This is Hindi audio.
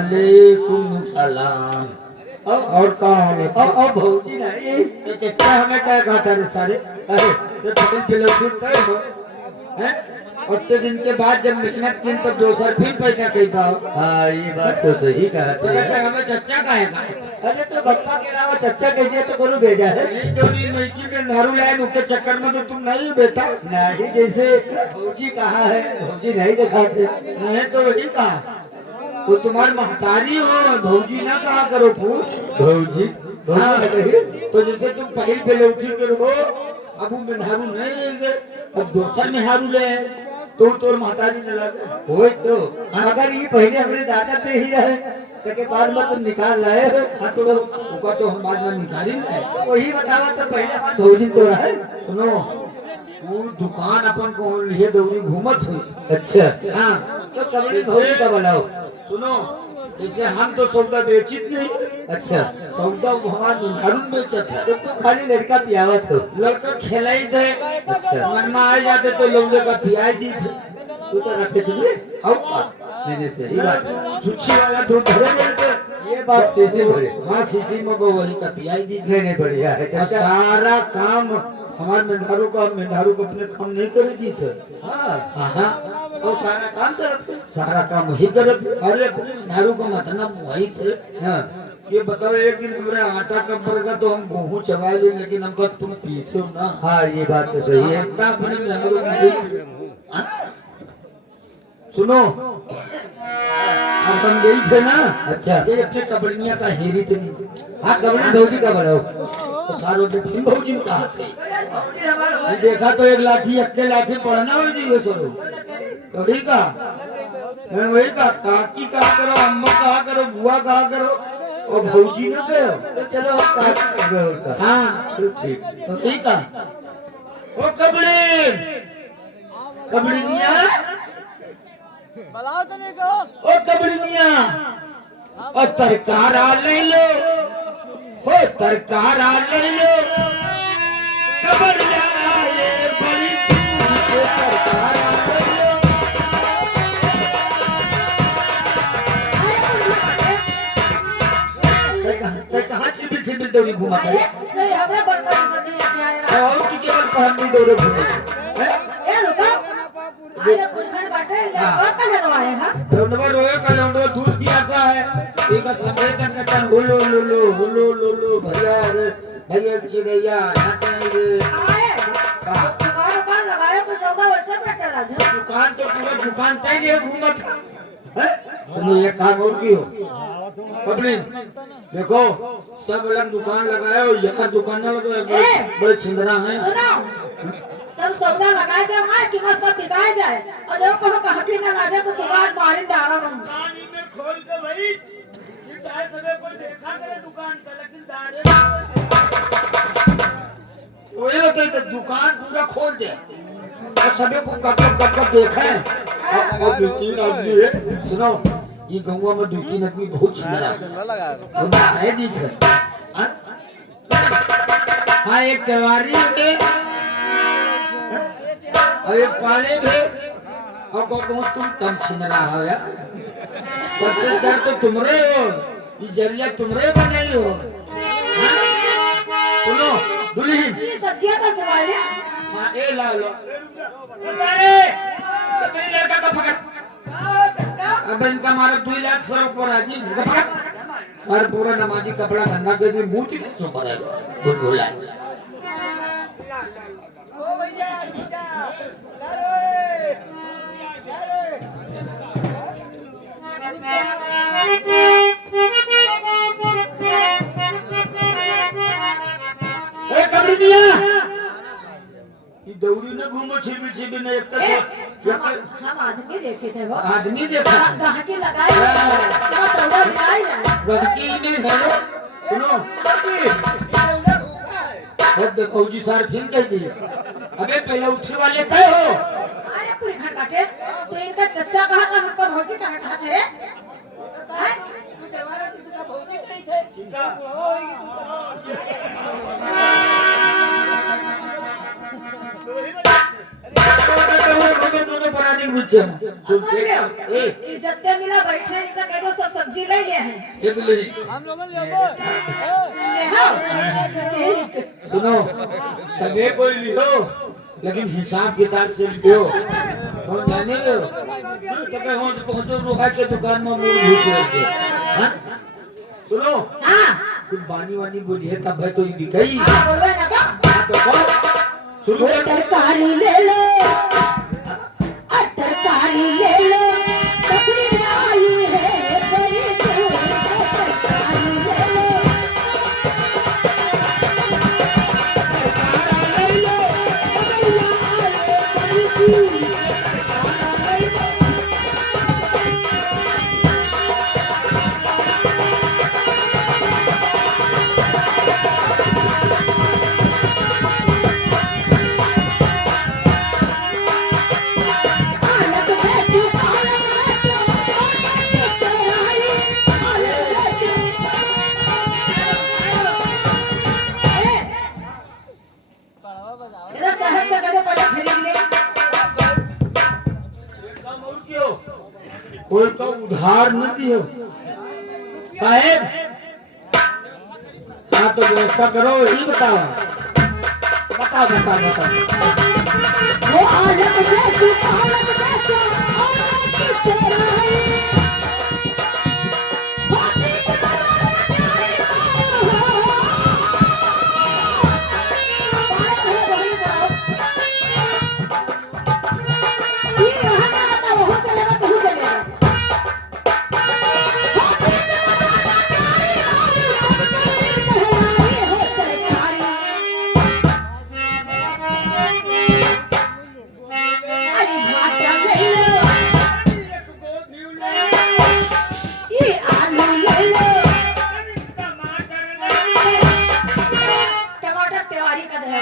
वालेकुम सलाम। और कहा है भौजी नहीं तो चचा हमें क्या कहा था रे सारे। अरे तो पकड़ पे लोग तय हो हैं। उतने दिन के बाद जब मेहनत की तब दोसर फिर पैसा कही पाओ। हाँ ये बात तो सही कहा तो कहते हमें चचा का है। अरे तो बप्पा के अलावा चच्चा कह दिया तो कोनो भेजा है ये जो लड़की में दारू लाए उसके चक्कर में तो तुम नहीं बेटा। नहीं। जैसे भौजी कहा है भौजी नहीं दिखाते। नहीं तो वही कहा वो तुम्हारी महतारी हो भौजी ना कहा करो पूछ भौजी हाँ। तो जैसे तुम पहल पे लौटी कर हो अब वो मेहरारू नहीं रह गए अब दोसर मेहरारू ले तो तोर महतारी न लगे हो तो अगर ये पहले अपने दादा पे ही रहे तो के बाद में तुम निकाल लाए हो। हाँ तो ओका तो हम बाद में निकाली लाए। वही बतावा तो पहले बार भौजी तो रहे। सुनो वो दुकान अपन को ये दौरी घूमत हुई। अच्छा हाँ तो कबड़ी भौजी का बनाओ। सुनो जैसे हम तो सौदा बेचित नहीं। अच्छा सौदा हमारे निर्धारण बेचत है। तो तुम खाली लड़का पियावत हो। लड़का खिलाई थे अच्छा मन में आ जाते तो लौंडे का पियाई दी थे। तू तो रखे तुमने और का नहीं सही बात। छुच्छी वाला दूध भरे नहीं थे। ये बात कैसे भरे। हाँ शीशी में वो वही का पियाई दी थी। नहीं बढ़िया है और सारा काम हमारे मेधारू को अपने काम नहीं करे दी थे। हाँ हाँ और सारा काम करते। सारा काम वही करे थे। अरे अपने मेधारू का मतलब वही थे। हाँ ये बताओ एक दिन हमारे आटा कब पड़ेगा तो हम गेहूँ चबा ले लेकिन हमको तुम पीसो ना। हाँ ये बात तो सही है। आटा अपने मेधारू को दी। हाँ? सुनो अब हम गई थे ना। अच्छा ये अपने कबड़िया का हेरी थे नहीं। हाँ कबड्डी भौजी का बनाओ। तो सारो तो फिर भौजी में कहा थे। देखा तो एक लाठी अक्के लाठी पढ़ना हो जी ये सरो तो वही का मैं वही का काकी कहा करो अम्मा कहा करो बुआ कहा करो और भौजी न कहो। तो चलो हम कहा कर रहे हो। हाँ तो ठीक। तो वही का ओ कबड़ी कबड़ी दिया ओ कबड़ी दिया और तरकारा ले लो हो तरकारा ले लो कबड़िया ये बड़ी दूध से तरकारा ले लो। ते कहाँ छिपिल छिपिल दौड़ी घुमा करे और की केवल पहन नहीं दौड़े घूमे लौंडवा रोए का लौंडवा दूध पियासा है एक समय तक का चल हुलो लो भैया रे भैया चिड़ैया नाचे रे दुकान तो पूरा दुकान चाहिए घूमत है। सुनो ये काम और की हो कबली देखो सब अलग दुकान लगाए और यहाँ दुकान ना लगाए बड़े छिंदरा हैं। सब सौदा लगा दे मार कि मैं सब बिकाए जाए और जब कोनो कहकी ना लागे तो दुकान मारे डारा मन दुकानी में खोल के भाई कि चाहे सबे कोई देखा करे दुकान पे लेकिन दारे वो ये बताइए तो दुकान पूरा खोल दे और सबे को कब देखा है और दो तीन आदमी है। सुनो ये गंगा में दो तीन आदमी बहुत छिंदरा है दी थे। हाँ एक कवारी है और एक पाले थे और कहूँ तुम कम छिंदरा हो यार सबसे चढ़ तो तुमरे हो ये जरिया तुमरे बनाई हो। हाँ? सुनो दुल्हन ये सब्जियां तो तुम्हारे हाँ ए ला लो अरे तेरे लड़का का पकड़ अब इनका मारा 2 लाख सर ऊपर आजी पकड़ सर पूरा नमाजी कपड़ा धंधा के दिए मुंह ठीक से ऊपर है गुलगुला ए कबड़ी दिया ये दौड़ी न घूमो छिपी न एक हम आदमी देखे थे वो आदमी देखा कहकी लगाए तो सौदा बिकाए जाए गहकी में हेलो सुनो खुद फौजी सर फिर कह दी अबे पहले उठी वाले थे हो। अरे पूरी घर काटे तो इनका चच्चा कहा था हमको भौजी कहा थे रे दोनों बरानी पूछे इज्जत सत्य मिला बैठे इनसे कह दो सब सब्जी ले लिए हैं ये तो ले ले आओ। ठीक। सुनो सगे कोई लियो लेकिन हिसाब किताब से लियो कौन जाने लो तो कहीं वहां से पहुंचो रोका के दुकान में मूल घुस के हां सुनो हाँ कुछ बानी वानी बोलिए तब है तो ये बिकाई हाँ बोलवे ना का हाँ, तो कहो शुरू कोई कर तरकारी ले लो और तरकारी ले लो बकरी आई है बड़ी दूर से तरकारी ले लो तरकारा ले लो बकरिया आए बड़ी दूर से तरकारा ले लो आलक बेचो और बेचो चराई आलक बेचो तेरा शहर से कदे पहले खरीद ले काम और क्यों कोई का उधार न दियो साहेब हाँ तो व्यवस्था करो यही बताओ बताओ बताओ बताओ वो आलक बेचो और बेचो चराई हाथी के बाजार में प्यारी टमाटर त्योहारी का है